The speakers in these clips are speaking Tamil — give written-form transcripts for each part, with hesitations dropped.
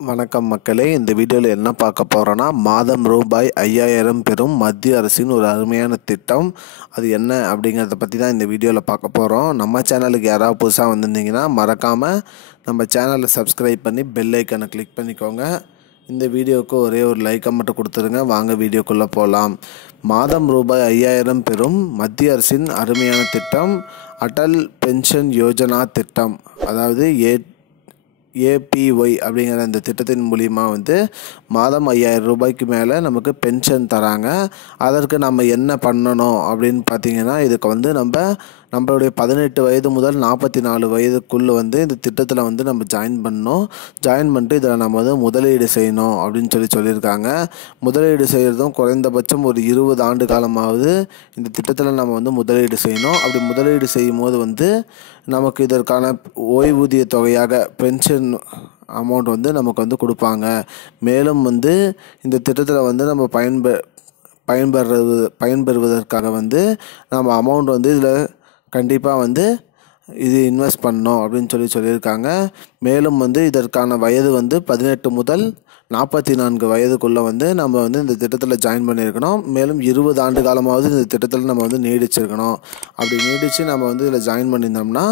வணக்கம் மக்களே, இந்த வீடியோவில் என்ன பார்க்க போகிறோன்னா, மாதம் ரூபாய் 5000 பெறும் மத்திய அரசின் ஒரு அருமையான திட்டம். அது என்ன அப்படிங்கிறத பற்றி தான் இந்த வீடியோவில் பார்க்க போகிறோம். நம்ம சேனலுக்கு யாராவது புதுசாக வந்திருந்தீங்கன்னா மறக்காமல் நம்ம சேனலை சப்ஸ்கிரைப் பண்ணி பெல் ஐக்கனை கிளிக் பண்ணிக்கோங்க. இந்த வீடியோவுக்கு ஒரே ஒரு லைக்கை மட்டும் கொடுத்துருங்க. வாங்க வீடியோக்குள்ளே போகலாம். மாதம் ரூபாய் 5000 பெறும் மத்திய அரசின் அருமையான திட்டம் அடல் பென்ஷன் யோஜனா திட்டம், அதாவது ஏபிஒய் அப்படிங்கிற அந்த திட்டத்தின் மூலிமா மாதம் 5000 ரூபாய்க்கு மேலே நமக்கு பென்ஷன் தராங்க. அதற்கு நம்ம என்ன பண்ணணும் அப்படின்னு பார்த்தீங்கன்னா, இதுக்கு நம்மளுடைய 18 வயது முதல் 44 வயதுக்குள்ளே இந்த திட்டத்தில் நம்ம ஜாயின் பண்ணணும். ஜாயின் பண்ணிட்டு இதில் நம்ம முதலீடு செய்யணும் அப்படின்னு சொல்லியிருக்காங்க. முதலீடு செய்கிறதும் குறைந்தபட்சம் ஒரு 20 ஆண்டு காலமாவது இந்த திட்டத்தில் நம்ம முதலீடு செய்யணும். அப்படி முதலீடு செய்யும் போது நமக்கு இதற்கான ஓய்வூதிய தொகையாக பென்ஷன் அமௌண்ட் நமக்கு கொடுப்பாங்க. மேலும் இந்த திட்டத்தில் நம்ம பயன்பெறுவதற்காக நம்ம அமௌண்ட் இதில் கண்டிப்பாக இது இன்வெஸ்ட் பண்ணணும் அப்படின்னு சொல்லியிருக்காங்க. மேலும் இதற்கான வயது 18 முதல் 44 வயதுக்குள்ளே நம்ம இந்த திட்டத்தில் ஜாயின் பண்ணியிருக்கணும். மேலும் 20 ஆண்டு காலமாவது இந்த திட்டத்தில் நம்ம நீடிச்சிருக்கணும். அப்படி நீடித்து நம்ம இதில் ஜாயின் பண்ணியிருந்தோம்னா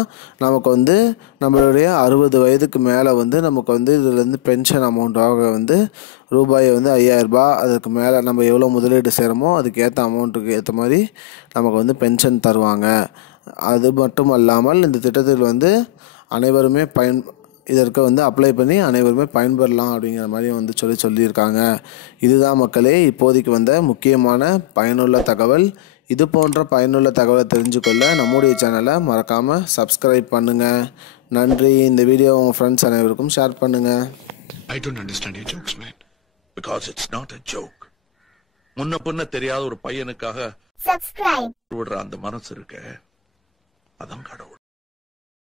நமக்கு நம்மளுடைய 60 வயதுக்கு மேலே நமக்கு இதில் பென்ஷன் அமௌண்ட்டாக ரூபாய் 5000 ரூபாய், அதுக்கு மேலே நம்ம எவ்வளோ முதலீடு செய்கிறோமோ அதுக்கு ஏற்ற அமௌண்ட்டுக்கு ஏற்ற மாதிரி நமக்கு பென்ஷன் தருவாங்க. அது மட்டும் அல்லாமல் இந்த திட்டத்தில் அனைவருமே இதற்கு அப்ளை பண்ணி அனைவருமே பயன்பெறலாம் அப்படிங்கிற மாதிரி சொல்லியிருக்காங்க. இதுதான் மக்களே இப்போதைக்கு முக்கியமான பயனுள்ள தகவல். இது போன்ற பயனுள்ள தகவலை தெரிஞ்சுக்கொள்ள நம்முடைய சேனலை மறக்காமல் சப்ஸ்கிரைப் பண்ணுங்கள். நன்றி. இந்த வீடியோ உங்கள் ஃப்ரெண்ட்ஸ் அனைவருக்கும் ஷேர் பண்ணுங்கள். I don't understand your jokes, man. Because it's not a joke. முன்ன பின்ன தெரியாத ஒரு பையனுக்காக விடுற அந்த மனசு இருக்க, அதான் கடவுள்.